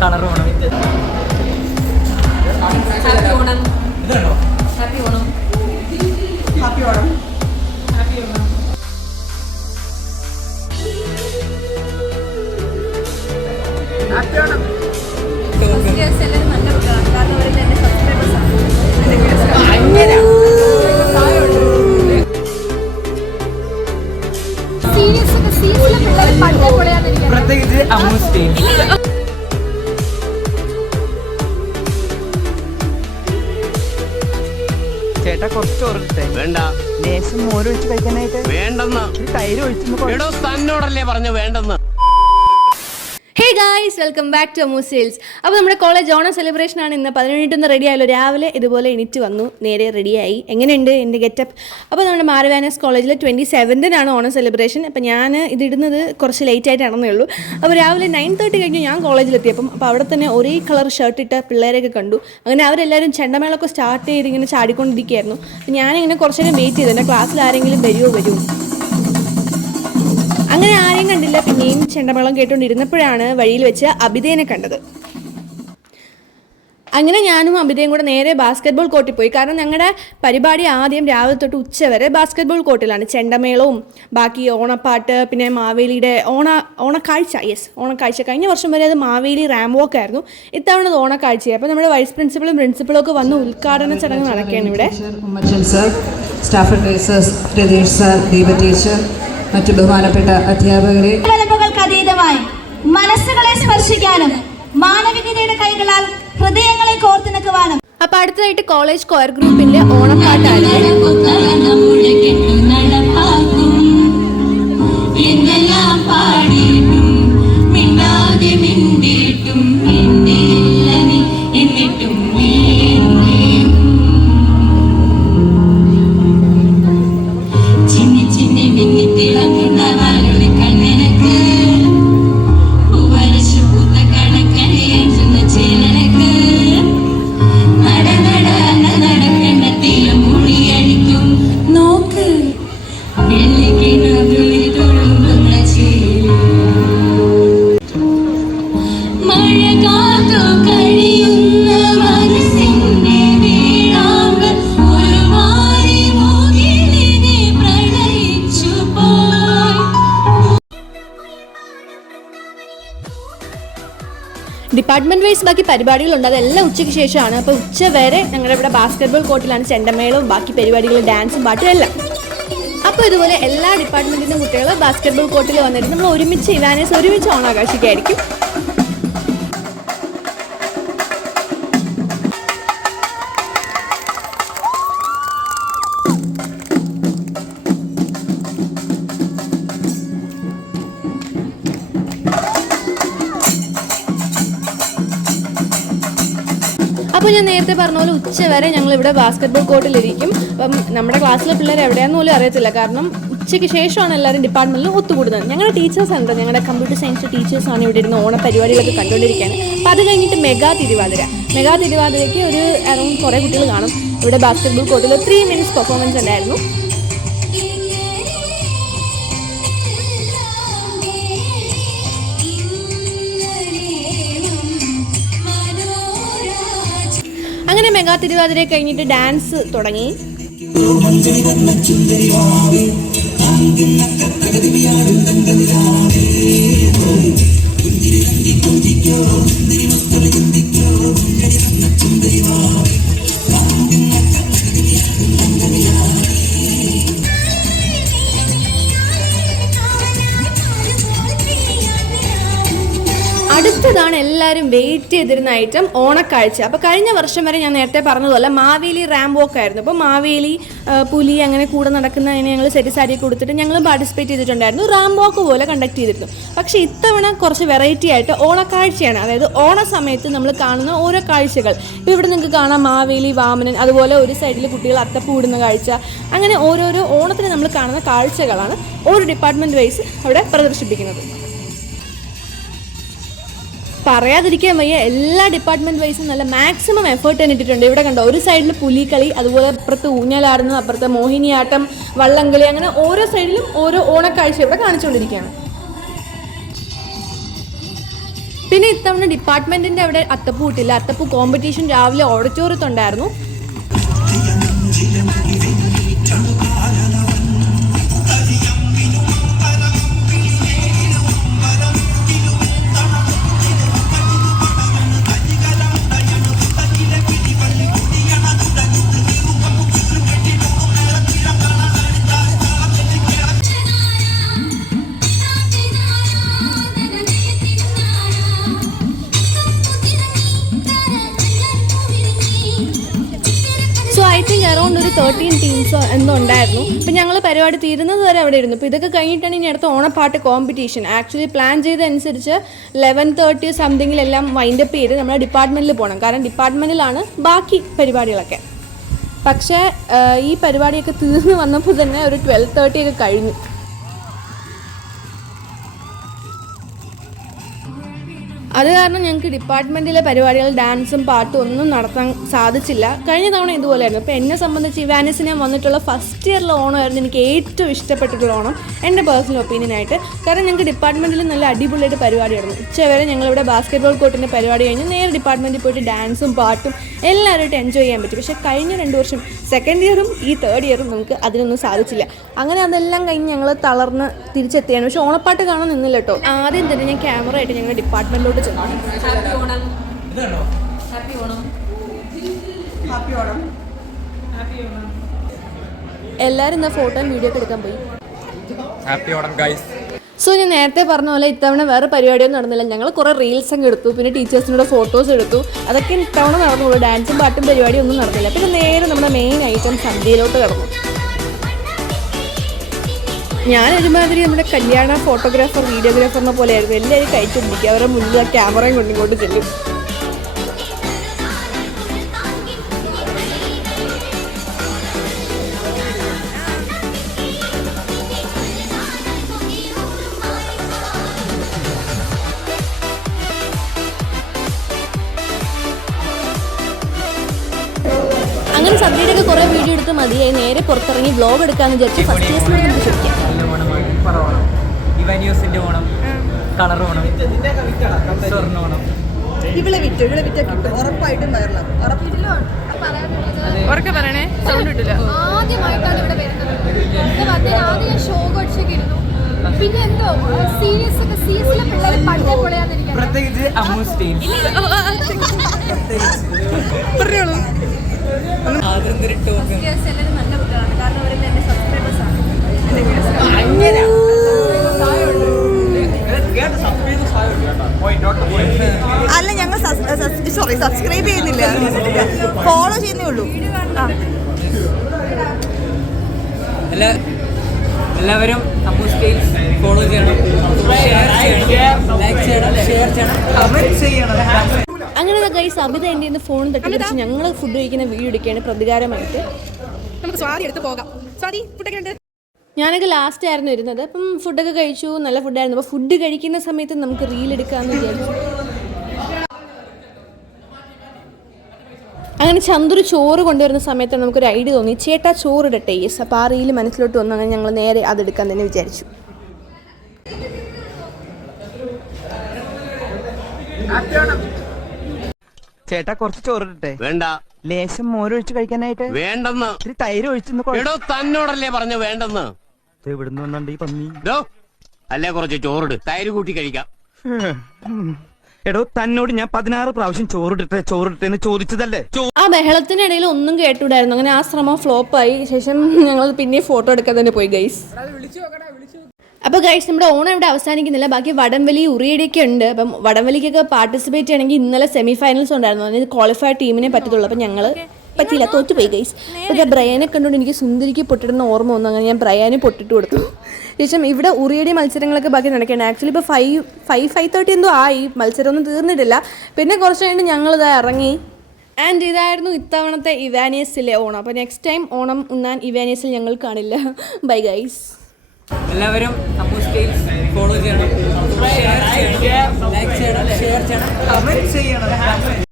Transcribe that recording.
Colour Onam. Happy Onam. Happy Onam. Happy Onam. Happy Onam. Happy Onam. എല്ലാവരും നല്ല കുട്ടികളാണ്. കാരണം അവരിൽ എൻ്റെ സബ്സ്ക്രൈബേഴ്സ് ആണ്. പ്രത്യേകിച്ച് അമ്മു സ്റ്റേജ്. ചേട്ടാ കുറച്ച് ഓർമ്മ വേണ്ട, ലേശം മോര് ഒഴിച്ച് കഴിക്കാനായിട്ട് വേണ്ടെന്ന് തൈര് ഒഴിച്ചു തന്നോടല്ലേ പറഞ്ഞു വേണ്ടെന്ന്. Hey guys, welcome back to Ammu Styles. അപ്പോൾ നമ്മുടെ കോളേജ് ഓണം സെലിബ്രേഷൻ ആണ് ഇന്ന്. 11 റെഡി ആയല്ലോ. രാവിലെ ഇതുപോലെ എണീറ്റ് വന്നു, നേരെ റെഡിയായി. എങ്ങനെയുണ്ട് എൻ്റെ ഗെറ്റപ്പ്? അപ്പോൾ നമ്മുടെ മാർവാനസ് കോളേജിൽ 27-നാണ് ഓണം സെലിബ്രേഷൻ. അപ്പോൾ ഞാൻ ഇതിടുന്നത് കുറച്ച് ലേറ്റ് ആയിട്ടാണെന്നേ ഉള്ളൂ. അപ്പോൾ രാവിലെ 9:30 കഴിഞ്ഞ് ഞാൻ കോളേജിലെത്തിയപ്പം അപ്പോൾ അവിടെ തന്നെ ഒരേ കളർ ഷർട്ട് ഇട്ട പിള്ളേരെയൊക്കെ കണ്ടു. അങ്ങനെ അവരെല്ലാവരും ചെണ്ടമേളൊക്കെ സ്റ്റാർട്ട് ചെയ്ത് ഇങ്ങനെ ചാടിക്കൊണ്ടിരിക്കുകയായിരുന്നു. അപ്പോൾ ഞാനിങ്ങനെ കുറച്ച് നേരം വെയിറ്റ് ചെയ്തു, എൻ്റെ ക്ലാസ്സിൽ ആരെങ്കിലും വരുമോ. അങ്ങനെ ആരെയും കണ്ടില്ല. പിന്നെയും ചെണ്ടമേളം കേട്ടുകൊണ്ടിരുന്നപ്പോഴാണ് വഴിയിൽ വെച്ച് അബിതേനെ കണ്ടത്. അങ്ങനെ ഞാനും അബിതയും കൂടെ നേരെ ബാസ്കറ്റ്ബോൾ കോർട്ടിൽ പോയി. കാരണം ഞങ്ങളുടെ പരിപാടി ആദ്യം രാവിലെ തൊട്ട് ഉച്ച വരെ ബാസ്കറ്റ്ബോൾ കോർട്ടിലാണ്. ചെണ്ടമേളവും ബാക്കി ഓണപ്പാട്ട്, പിന്നെ മാവേലിയുടെ ഓണക്കാഴ്ച. ഓണക്കാഴ്ച. കഴിഞ്ഞ വർഷം വരെ അത് മാവേലി റാം വോക്ക് ആയിരുന്നു. ഇത്തവണ അത് ഓണക്കാഴ്ചയായി. അപ്പോൾ നമ്മുടെ വൈസ് പ്രിൻസിപ്പളും പ്രിൻസിപ്പളും ഒക്കെ വന്ന് ഉദ്ഘാടന ചടങ്ങ് നടക്കുകയാണ് ഇവിടെ. Staff advisers, Ratheesh sir, Deepa teacher, മറ്റു ബഹുമാനപ്പെട്ട അധ്യാപകരെ, അതീതമായി മനസ്സുകളെ സ്പർശിക്കാനും മാനവികതയുടെ കൈകളാൽ ഹൃദയങ്ങളെ കോർത്തിണക്കുവാനും. അപ്പൊ അടുത്തതായിട്ട് കോളേജ് കൊയർ ഗ്രൂപ്പിന്റെ ഓണപ്പാട്ടായിരുന്നു. ഡിപ്പാർട്ട്മെന്റ് വൈസ് ബാക്കി പരിപാടികളുണ്ട്, അതെല്ലാം ഉച്ചയ്ക്ക് ശേഷമാണ്. അപ്പോൾ ഉച്ച വരെ ഞങ്ങളുടെ ഇവിടെ ബാസ്കറ്റ്ബോൾ കോർട്ടിലാണ് ചെണ്ടമേളവും ബാക്കി പരിപാടികളും ഡാൻസും പാട്ടും എല്ലാം. അപ്പോൾ ഇതുപോലെ എല്ലാ ഡിപ്പാർട്ട്മെന്റിൻ്റെ കുട്ടികൾ ബാസ്കറ്റ്ബോൾ കോർട്ടിൽ വന്നിട്ട് നമ്മൾ ഒരുമിച്ച് ഇവാനേഴ്സ് ഒരുമിച്ച് ഓണാഘോഷിക്കായിരിക്കും. അപ്പോൾ ഞാൻ നേരത്തെ പറഞ്ഞ പോലെ ഉച്ച വരെ ഞങ്ങളിവിടെ ബാസ്കറ്റ്ബോൾ കോർട്ടിലിരിക്കും. അപ്പം നമ്മുടെ ക്ലാസ്സിലെ പിള്ളേർ എവിടെയാണെന്ന് പോലും അറിയത്തില്ല. കാരണം ഉച്ചയ്ക്ക് ശേഷമാണ് എല്ലാവരും ഡിപ്പാർട്ട്മെൻറ്റിലും ഒത്തുകൂടുന്നത്. ഞങ്ങളുടെ ടീച്ചേഴ്സ് ഉണ്ട്, ഞങ്ങളുടെ കമ്പ്യൂട്ടർ സയൻസ് ടീച്ചേഴ്സാണ് ഇവിടെ ഇരുന്ന് ഓണ പരിപാടികളൊക്കെ കണ്ടുകൊണ്ടിരിക്കുകയാണ്. അപ്പോൾ അത് കഴിഞ്ഞിട്ട് മെഗാ തിരുവാതിരയ്ക്ക് ഒരു അറൗണ്ട് കുറേ കുട്ടികൾ കാണും. ഇവിടെ ബാസ്കറ്റ്ബോൾ കോർട്ടിൽ 3 minutes പെർഫോമൻസ് ഉണ്ടായിരുന്നു. അങ്ങനെ മെഗാ തിരുവാതിര കഴിഞ്ഞിട്ട് ഡാൻസ് തുടങ്ങി. അടുത്തതാണ് എല്ലാവരും വെയിറ്റ് ചെയ്തിരുന്ന ഐറ്റം ഓണക്കാഴ്ച. അപ്പോൾ കഴിഞ്ഞ വർഷം വരെ ഞാൻ നേരത്തെ പറഞ്ഞതുപോലെ മാവേലി റാം വോക്ക് ആയിരുന്നു. അപ്പോൾ മാവേലി, പുലി അങ്ങനെ കൂടെ നടക്കുന്നതിന് ഞങ്ങൾ സെറ്റ് സാരി കൊടുത്തിട്ട് ഞങ്ങൾ പാർട്ടിസിപ്പേറ്റ് ചെയ്തിട്ടുണ്ടായിരുന്നു. റാം വോക്ക് പോലെ കണ്ടക്ട് ചെയ്തിരുന്നു. പക്ഷേ ഇത്തവണ കുറച്ച് വെറൈറ്റി ആയിട്ട് ഓണക്കാഴ്ചയാണ്. അതായത് ഓണ സമയത്ത് നമ്മൾ കാണുന്ന ഓരോ കാഴ്ചകൾ. ഇപ്പോൾ ഇവിടെ നിങ്ങൾക്ക് കാണാം മാവേലി, വാമനൻ, അതുപോലെ ഒരു സൈഡിൽ കുട്ടികൾ അത്തപ്പൂ ഇടുന്ന കാഴ്ച. അങ്ങനെ ഓരോരോ ഓണത്തിന് നമ്മൾ കാണുന്ന കാഴ്ചകളാണ് ഓരോ ഡിപ്പാർട്ട്മെൻറ്റ് വൈസ് അവിടെ പ്രദർശിപ്പിക്കുന്നത്. പറയാതിരിക്കാൻ വയ്യ, എല്ലാ ഡിപ്പാർട്ട്മെൻറ്റ് വൈസും നല്ല മാക്സിമം എഫേർട്ട് ഇട്ടിട്ടുണ്ട്. ഇവിടെ കണ്ടോ, ഒരു സൈഡിൽ പുലിക്കളി, അതുപോലെ അപ്പുറത്ത് ഊഞ്ഞാലാടുന്നത്, അപ്പുറത്തെ മോഹിനിയാട്ടം, വള്ളംകളി, അങ്ങനെ ഓരോ സൈഡിലും ഓരോ ഓണക്കാഴ്ച ഇവിടെ കാണിച്ചുകൊണ്ടിരിക്കുകയാണ്. പിന്നെ ഇത്തവണ ഡിപ്പാർട്ട്മെൻറ്റിൻ്റെ അവിടെ അത്തപ്പൂ ഇട്ടില്ല. അത്തപ്പൂ കോമ്പറ്റീഷൻ രാവിലെ ഓഡിറ്റോറിയത്തുണ്ടായിരുന്നു. സോ ഐ തിങ്ക് അറൗണ്ട് ഒരു 13 ടീംസോ എന്തോ ഉണ്ടായിരുന്നു. അപ്പോൾ ഞങ്ങൾ പരിപാടി തീരുന്നത് വരെ അവിടെ ഇരുന്നു. അപ്പോൾ ഇതൊക്കെ കഴിഞ്ഞിട്ടാണ് ഇനി അടുത്ത ഓണപ്പാട്ട് കോമ്പറ്റീഷൻ. ആക്ച്വലി പ്ലാൻ ചെയ്തതനുസരിച്ച് 11:30 സംതിങ്ങിലെല്ലാം വൈൻഡപ്പ് ചെയ്ത് നമ്മുടെ ഡിപ്പാർട്ട്മെൻറ്റിൽ പോകണം. കാരണം ഡിപ്പാർട്ട്മെൻറ്റിലാണ് ബാക്കി പരിപാടികളൊക്കെ. പക്ഷേ ഈ പരിപാടിയൊക്കെ തീർന്ന് വന്നപ്പോൾ തന്നെ ഒരു 12:30 ഒക്കെ കഴിഞ്ഞു. അത് കാരണം ഞങ്ങൾക്ക് ഡിപ്പാർട്ട്മെൻറ്റിലെ പരിപാടികൾ ഡാൻസും പാട്ടും ഒന്നും നടത്താൻ സാധിച്ചില്ല. കഴിഞ്ഞ തവണ ഇതുപോലെയായിരുന്നു. അപ്പോൾ എന്നെ സംബന്ധിച്ച് ഇവാനിസിന് ഞാൻ വന്നിട്ടുള്ള ഫസ്റ്റ് ഇയറിലെ ഓണമായിരുന്നു എനിക്ക് ഏറ്റവും ഇഷ്ടപ്പെട്ടിട്ടുള്ള ഓണം, എൻ്റെ പേഴ്സണൽ ഒപ്പീനിയനായിട്ട്. കാരണം ഞങ്ങൾക്ക് ഡിപ്പാർട്ട്മെൻറ്റിൽ നല്ല അടിപൊളിയായിട്ട് പരിപാടിയായിരുന്നു. ഉച്ചവരെ ഞങ്ങളിവിടെ ബാസ്കറ്റ് ബോൾ കോർട്ടിൻ്റെ പരിപാടി കഴിഞ്ഞ് നേരെ ഡിപ്പാർട്ട്മെൻറ്റിൽ പോയിട്ട് ഡാൻസും പാട്ടും എല്ലാവരുമായിട്ട് എൻജോയ് ചെയ്യാൻ പറ്റും. പക്ഷേ കഴിഞ്ഞ 2 വർഷം സെക്കൻഡ് ഇയറും ഈ തേർഡ് ഇയറും നമുക്ക് അതിനൊന്നും സാധിച്ചില്ല. അങ്ങനെ അതെല്ലാം കഴിഞ്ഞ് ഞങ്ങൾ തളർന്ന് തിരിച്ചെത്തിയാണ്. പക്ഷേ ഓണപ്പാട്ട് കാണാൻ നിന്നില്ല കേട്ടോ. ആദ്യം തന്നെ ഞാൻ ക്യാമറ ആയിട്ട് ഞങ്ങൾ ഡിപ്പാർട്ട്മെൻറ്റിലോട്ട് ചെന്നു. Happy Onam. Happy Onam. Happy Onam. Happy Onam. എല്ലാവരും എന്താ ഫോട്ടോയും വീഡിയോ ഒക്കെ എടുക്കാൻ പോയി. Happy Onam guys. സോ ഞാൻ നേരത്തെ പറഞ്ഞ പോലെ ഇത്തവണ വേറെ പരിപാടിയൊന്നും നടന്നില്ല. ഞങ്ങൾ കുറേ റീൽസ് ഒക്കെ എടുത്തു, പിന്നെ ടീച്ചേഴ്സിനോട് ഫോട്ടോസ് എടുത്തു. അതൊക്കെ ഇത്തവണ നടന്നുള്ളൂ. ഡാൻസും പാട്ടും പരിപാടിയും ഒന്നും നടന്നില്ല. പിന്നെ നേരെ നമ്മുടെ മെയിൻ ഐറ്റം സദ്യയിലോട്ട് കിടന്നു. ഞാൻ ഒരുമാതിരി നമ്മുടെ കല്യാണ ഫോട്ടോഗ്രാഫർ വീഡിയോഗ്രാഫറിനെ പോലെയായിരുന്നു. എല്ലാവരും കഴിച്ചുകൊണ്ടിരിക്കുക. അവരുടെ മുന്നിൽ ക്യാമറയും കൊണ്ടിങ്ങോട്ട് ചെല്ലും. അങ്ങനെ സദ്യയുടെയൊക്കെ കുറേ വീഡിയോ എടുത്ത് മതിയായി നേരെ പുറത്തിറങ്ങി വ്ലോഗ് എടുക്കാമെന്ന് വിചാരിച്ചു. ഫസ്റ്റ് ഇയേഴ്സിനോട് നമുക്ക് ചോദിക്കാം. ഇവാനിയോസിന്റെ ഓണം, കളർ ഓണം, സ്വർണ്ണോണം. ഇവിടെ വിറ്റോ കിട്ടും ഉറപ്പായിട്ടും വൈറലാകും. ഉറക്കെ പറയണേ, സൗണ്ട് കിട്ടില്ല. ആദ്യമായിട്ടാണ് ഇവിടെ വരുന്നത്. ആദ്യം ഞാൻ ഷോ കൊച്ചൊക്കെ ഇരുന്നു. പിന്നെ എന്തോ സീരിയസിലെ പിള്ളേർ പണ്ടേ പൊളിയാന്നിരിക്കും. പ്രത്യേകിച്ച് അമ്മു സ്റ്റീൽ. പറഞ്ഞോളൂ. എല്ലാവരും നല്ല കുട്ടികളാണ്. കാരണം അവരെല്ലാം എൻ്റെ സബ്സ്ക്രൈബേഴ്സ് ആണ്. അല്ല ഞങ്ങൾ സബ്സ്ക്രൈബ് ചെയ്യുന്നില്ല, ഫോളോ ചെയ്യുന്നേ ഉള്ളൂ. എല്ലാവരും അമ്മു സ്റ്റീൽ ഫോളോ ചെയ്യണം, ലൈക്ക് ചെയ്യണം, ഷെയർ ചെയ്യണം, കമന്റ് ചെയ്യണം. അങ്ങനെ ഗൈസ് അമിത എൻ്റെ നിന്ന് ഫോൺ തട്ടിപ്പിടിച്ച് ഞങ്ങൾ ഫുഡ് കഴിക്കുന്ന വീഡിയോ എടുക്കുകയാണ് പ്രതികാരമായിട്ട്. നമുക്ക് സ്വാതി എടുത്ത് പോകാം. സ്വാതി ഫുഡൊക്കെ ഉണ്ട്. ഞാനൊക്കെ ലാസ്റ്റ് ആയിരുന്നു ഇരുന്നത്. അപ്പം ഫുഡൊക്കെ കഴിച്ചു, നല്ല ഫുഡായിരുന്നു. അപ്പോൾ ഫുഡ് കഴിക്കുന്ന സമയത്ത് നമുക്ക് റീൽ എടുക്കാമെന്ന് വിചാരിച്ചു. അങ്ങനെ ചന്ദുരു ചോറ് കൊണ്ടുവരുന്ന സമയത്ത് നമുക്കൊരു ഐഡിയ തോന്നി, ചേട്ടാ ചോറിടട്ടെ. യെസ്, അപ്പോൾ ആ റീൽ മനസ്സിലോട്ട് വന്നു. അങ്ങനെ ഞങ്ങൾ നേരെ അതെടുക്കാൻ തന്നെ വിചാരിച്ചു. ചേട്ടാ കുറച്ച് ചോറിട്ടെ. വേണ്ട. ലേശം മോരൊഴിച്ച് കഴിക്കാനായിട്ട്. വേണ്ടെന്ന്. ഇത്തിരി തൈര് ഒഴിച്ചു. തന്നോടല്ലേ പറഞ്ഞു വേണ്ടെന്ന്. എവിടുന്ന് വന്നണ്ട് ഈ പന്നി? അല്ലേ കുറച്ച് ചോറിട്, തൈര് കൂട്ടി കഴിക്കാം. എടോ തന്നോട് ഞാൻ 16 പ്രാവശ്യം ചോറിട്ടെന്ന് ചോദിച്ചതല്ലേ? ആ ബഹളത്തിനിടയിൽ ഒന്നും കേട്ടുകൂടായിരുന്നു. അങ്ങനെ ആ ശ്രമം ഫ്ലോപ്പായി. ശേഷം ഞങ്ങൾ പിന്നെ ഫോട്ടോ എടുക്കാൻ തന്നെ പോയി ഗൈസ്. അപ്പോൾ ഗൈസ് നമ്മുടെ ഓണം ഇവിടെ അവസാനിക്കുന്നില്ല. ബാക്കി വടംവലി ഉറിയടിയൊക്കെ ഉണ്ട്. അപ്പം വടംവലിക്കൊക്കെ പാർട്ടിസിപ്പേറ്റ് ചെയ്യണമെങ്കിൽ ഇന്നലെ സെമി ഫൈനൽസ് ഉണ്ടായിരുന്നു. അതിന് ക്വാളിഫൈഡ് ടീമിനെ പറ്റത്തുള്ളൂ. അപ്പം ഞങ്ങൾ പറ്റിയില്ല, തോറ്റുപോയി ഗൈസ്. അപ്പോൾ ബ്രയാനെ കണ്ടുകൊണ്ട് എനിക്ക് സുന്ദരിക്ക് പൊട്ടിടുന്ന ഓർമ്മ വന്നു. അങ്ങനെ ഞാൻ ബ്രയാനെ പൊട്ടിട്ട് കൊടുത്തു. ശേഷം ഇവിടെ ഉറിയടി മത്സരങ്ങളൊക്കെ ബാക്കി നടക്കുകയാണ്. ആക്ച്വലി ഇപ്പോൾ 5:30 എന്തോ ആയി, മത്സരമൊന്നും തീർന്നിട്ടില്ല. പിന്നെ കുറച്ച് കഴിഞ്ഞ് ഞങ്ങളിതാ ഇറങ്ങി. ആൻഡ് ഇതായിരുന്നു ഇത്തവണത്തെ ഇവാനിയസിലെ ഓണം. അപ്പോൾ നെക്സ്റ്റ് ടൈം ഓണം ഉണ്ണാൻ ഇവാനിയസിൽ ഞങ്ങൾ കാണില്ല. Bye guys. എല്ലാവരും അമ്മു സ്റ്റീൽ ഫോളോ ചെയ്യണം, ലൈക്ക് ചെയ്യണം, ഷെയർ ചെയ്യണം, കമന്റ് ചെയ്യണം.